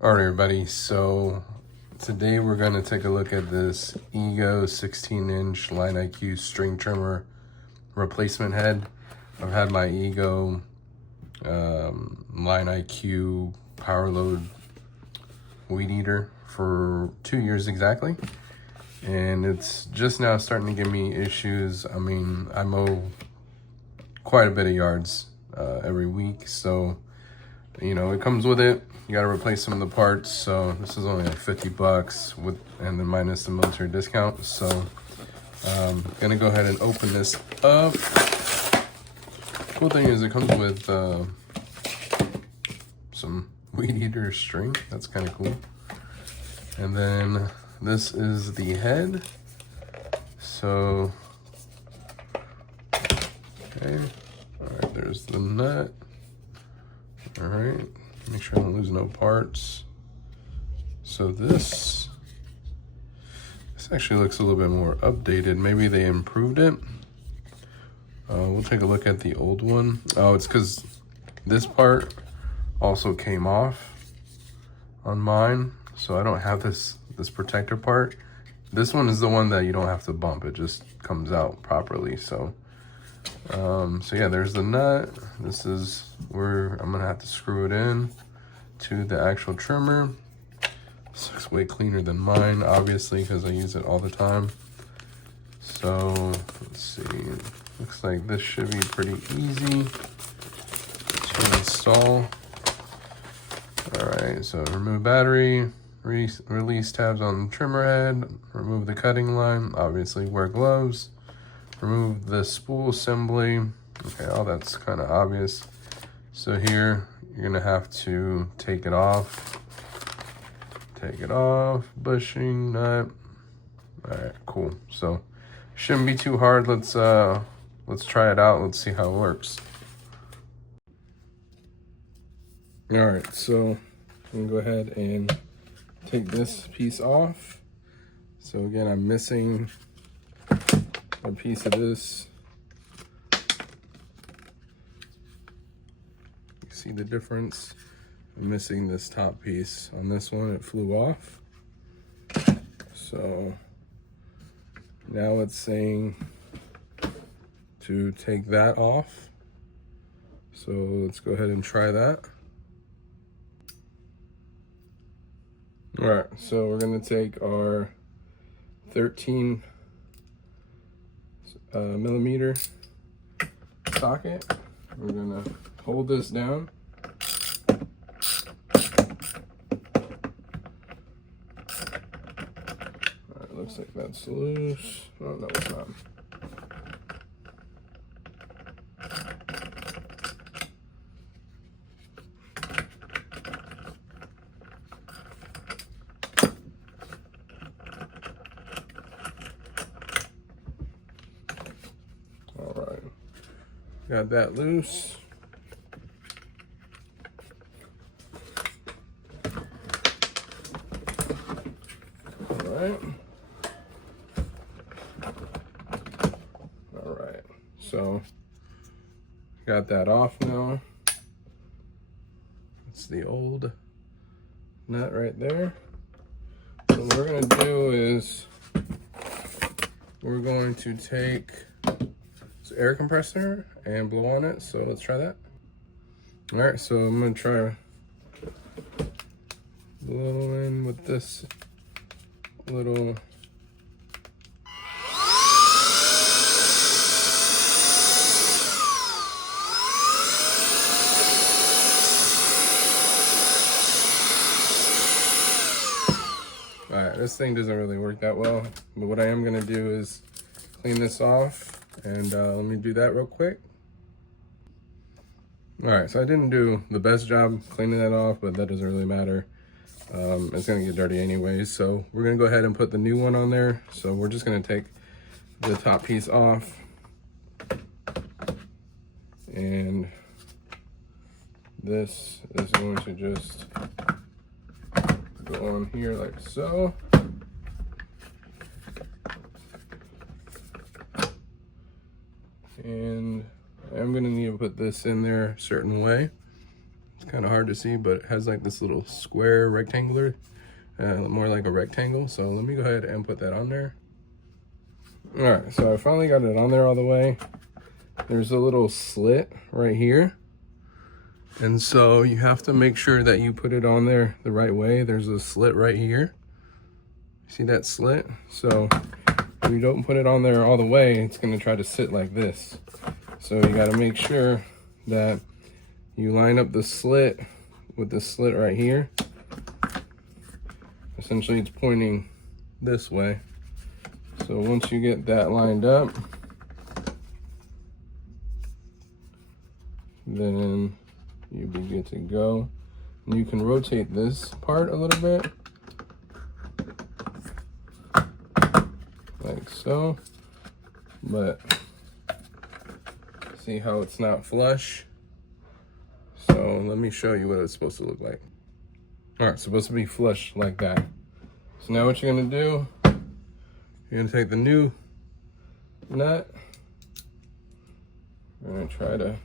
All right, everybody. So today we're going to take a look at this Ego 16-inch Line IQ string trimmer replacement head. I've had my Ego Line IQ power load weed eater for 2 years exactly, and it's just now starting to give me issues. I mean, I mow quite a bit of yards every week, so you know it comes with it. You got to replace some of the parts, so this is only like $50 with, and then minus the military discount. So gonna go ahead and open this up. Cool thing is it comes with some weed eater string. That's kind of cool. And then this is the head. So okay, all right, there's the nut. All right, make sure I don't lose no parts. So this actually looks a little bit more updated. Maybe they improved it. We'll take a look at the old one. Oh, it's because this part also came off on mine, so I don't have this protector part. This one is the one that you don't have to bump. It just comes out properly. So so yeah, there's the nut. This is where I'm gonna have to screw it in to the actual trimmer. This looks way cleaner than mine, obviously, because I use it all the time. So let's see. Looks like this should be pretty easy to install. All right, so remove battery, release tabs on the trimmer head, remove the cutting line, obviously wear gloves, remove the spool assembly. Okay, all that's kind of obvious. So here, you're gonna have to take it off. Take it off, bushing, nut. All right, cool. So shouldn't be too hard. Let's try it out. Let's see how it works. All right, so I'm gonna go ahead and take this piece off. So again, I'm missing a piece of this. You see the difference? I'm missing this top piece. On this one, it flew off. So now it's saying to take that off. So let's go ahead and try that. All right, so we're gonna take our 13 millimeter socket. We're gonna hold this down. All right, looks like that's loose. Oh, no, it's not. All right, got that loose. All right, so got that off now. It's the old nut right there. So what we're gonna do is we're going to take this air compressor and blow on it. So let's try that. All right, so I'm gonna try blowing with this little all right, this thing doesn't really work that well, but what I am gonna do is clean this off, and let me do that real quick. All right, so I didn't do the best job cleaning that off, but that doesn't really matter. It's gonna get dirty anyways, so we're gonna go ahead and put the new one on there. So we're just gonna take the top piece off, and this is going to just go on here like so. And I'm gonna need to put this in there a certain way. kind of hard to see, but it has like this little square rectangular, more like a rectangle. So let me go ahead and put that on there. All right, so I finally got it on there all the way. There's a little slit right here. And so you have to make sure that you put it on there the right way. There's a slit right here. See that slit? So if you don't put it on there all the way, it's gonna try to sit like this. So you gotta make sure that you line up the slit with the slit right here. Essentially it's pointing this way. So once you get that lined up, then you'll be good to go. And you can rotate this part a little bit, like so. But see how it's not flush? So let me show you what it's supposed to look like. All right, it's supposed to be flush like that. So now what you're gonna do, you're gonna take the new nut. I'm gonna try to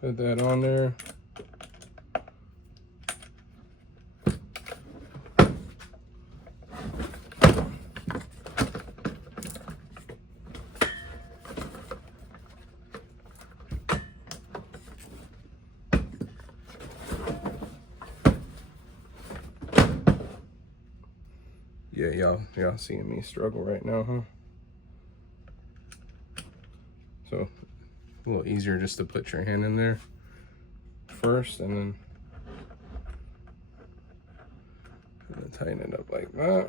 put that on there. Yeah, y'all seeing me struggle right now, huh? So a little easier just to put your hand in there first and then tighten it up like that.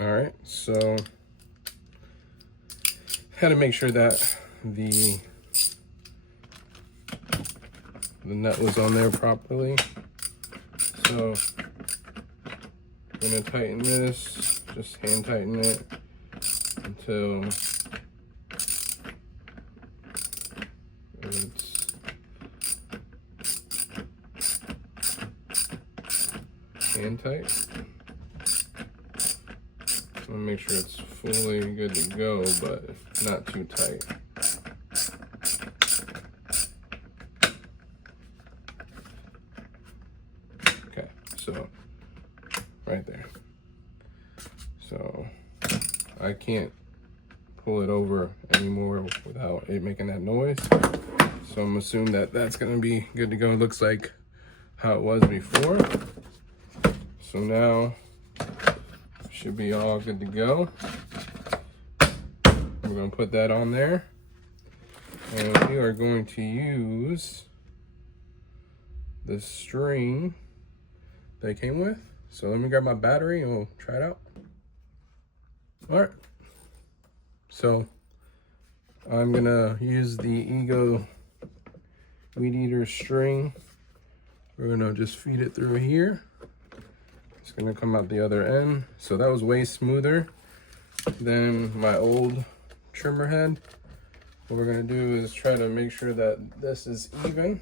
All right, so had to make sure that the nut was on there properly. So I'm gonna tighten this, just hand tighten it until it's hand tight. I'm gonna make sure it's fully good to go, but not too tight. Okay, so right there. So I can't pull it over anymore without it making that noise. So I'm assuming that that's gonna be good to go. It looks like how it was before. So now should be all good to go. We're gonna put that on there. And we are going to use the string they came with. So let me grab my battery and we'll try it out. All right. So I'm gonna use the Ego Weed Eater string. We're gonna just feed it through here. It's gonna come out the other end. So that was way smoother than my old trimmer head. What we're gonna do is try to make sure that this is even.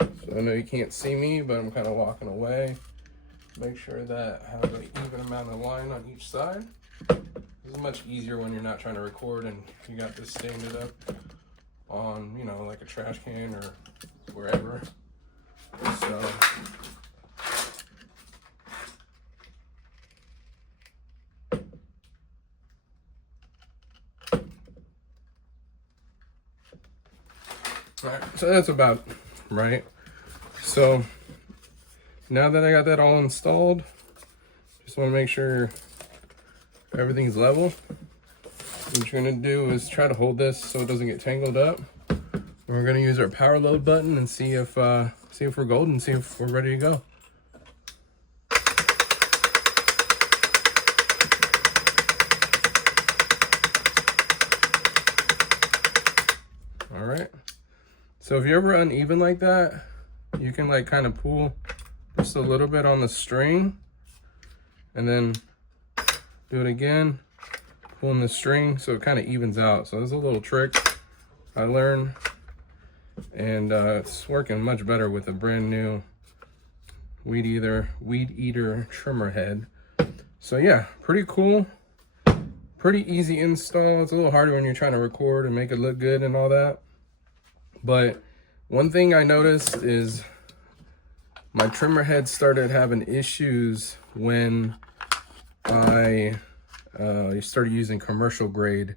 So I know you can't see me, but I'm kind of walking away. Make sure that I have an even amount of line on each side. This is much easier when you're not trying to record and you got this standing up on, you know, like a trash can or wherever. So so that's about right. So now that I got that all installed, just want to make sure everything's level. What you're gonna do is try to hold this so it doesn't get tangled up. We're gonna use our power load button and see if we're golden, see if we're ready to go. All right. So if you're ever uneven like that, you can like kind of pull just a little bit on the string and then do it again, pulling the string so it kind of evens out. So there's a little trick I learned and it's working much better with a brand new Weed Eater trimmer head. So yeah, pretty cool, pretty easy install. It's a little harder when you're trying to record and make it look good and all that, but one thing I noticed is my trimmer head started having issues when I started using commercial grade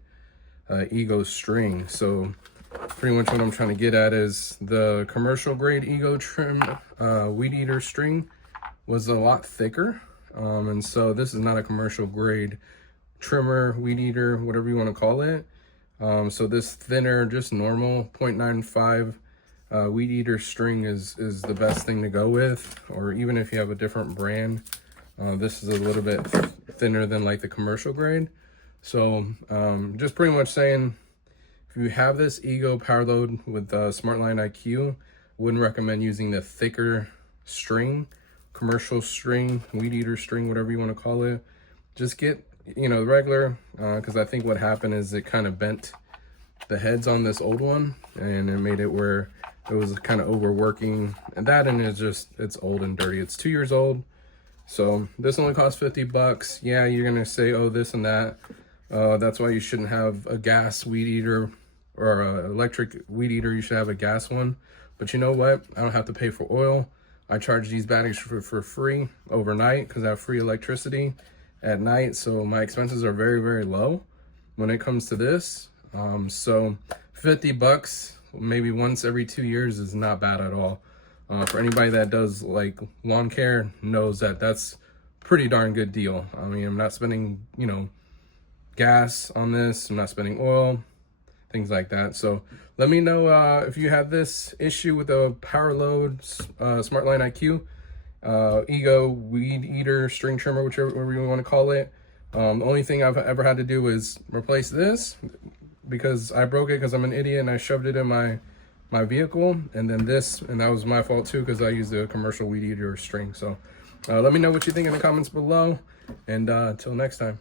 Ego string. So pretty much what I'm trying to get at is the commercial grade Ego trim Weed Eater string was a lot thicker, and so this is not a commercial grade trimmer, Weed Eater, whatever you want to call it. So this thinner, just normal 0.95 Weed Eater string is the best thing to go with, or even if you have a different brand, this is a little bit thinner than like the commercial grade. So just pretty much saying, if you have this Ego Power Load with SmartLine IQ, wouldn't recommend using the thicker string, commercial string, Weed Eater string, whatever you want to call it. Just get, you know, the regular, because I think what happened is it kind of bent the heads on this old one, and it made it where it was kind of overworking, and it's old and dirty. It's 2 years old. So this only costs $50. Yeah, you're gonna say, oh, this and that. That's why you shouldn't have a gas Weed Eater or an electric Weed Eater. You should have a gas one. But you know what? I don't have to pay for oil. I charge these batteries for free overnight because I have free electricity at night. So my expenses are very, very low when it comes to this. So $50 maybe once every 2 years is not bad at all. For anybody that does like lawn care knows that that's pretty darn good deal. I mean, I'm not spending, you know, gas on this. I'm not spending oil, things like that. So let me know if you have this issue with the Power Load SmartLine IQ, Ego Weed Eater string trimmer, whichever you want to call it. The only thing I've ever had to do is replace this because I broke it because I'm an idiot and I shoved it in my vehicle, and then this, and that was my fault too because I used a commercial Weed Eater string. So let me know what you think in the comments below, and until next time.